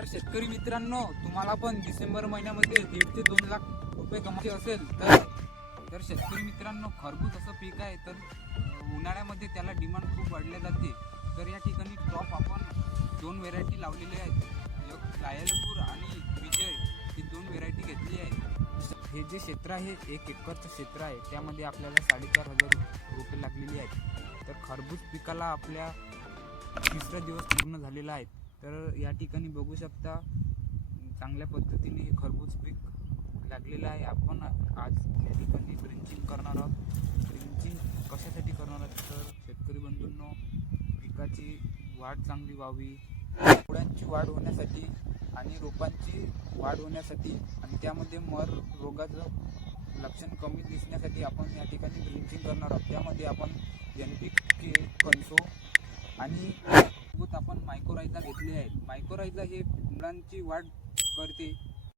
तर शेतकरी मित्रांनो, तुम्हाला पण डिसेंबर महिन्यामध्ये 1.5 ते 2 लाख रुपये कमायचे असेल तर शेतकरी मित्रांनो, खरबूज असं पीक आहे तर उन्हाळ्यामध्ये त्याला डिमांड खूप वाढल्या जाते. तर या ठिकाणी क्रॉप आपण 2 व्हेरायटी लावलेल्या आहेत. एक लायलपूर आणि विजय ही 2 व्हेरायटी घेतली आहे. हे जे क्षेत्र आहे 1 एकरचं क्षेत्र आहे, त्यामध्ये आपल्याला 4,500 रोपे लागलेली आहेत. तर खरबूज पिकाला आपल्या 3रा दिवस पूर्ण झालेला आहे. तर या ठिकाणी बघू शकता चांगल्या पद्धतीने हे खरबूज पीक लागलेलं आहे. आपण आज या ठिकाणी ड्रिंचिंग करणार आहोत. ड्रिंचिंग कशासाठी करणार आहोत तर शेतकरी बंधूंनो, पिकाची वाढ चांगली व्हावी, मुळांची वाढ होण्यासाठी आणि रोपांची वाढ होण्यासाठी आणि त्यामध्ये मर रोगाचं लक्षण कमी दिसण्यासाठी आपण या ठिकाणी ड्रिंचिंग करणार आहोत. त्यामध्ये आपण NPK, कन्सो आणि आपण मायक्रोरायझा घेतले आहे. मायक्रोरायझा हे मुळांची वाढ करते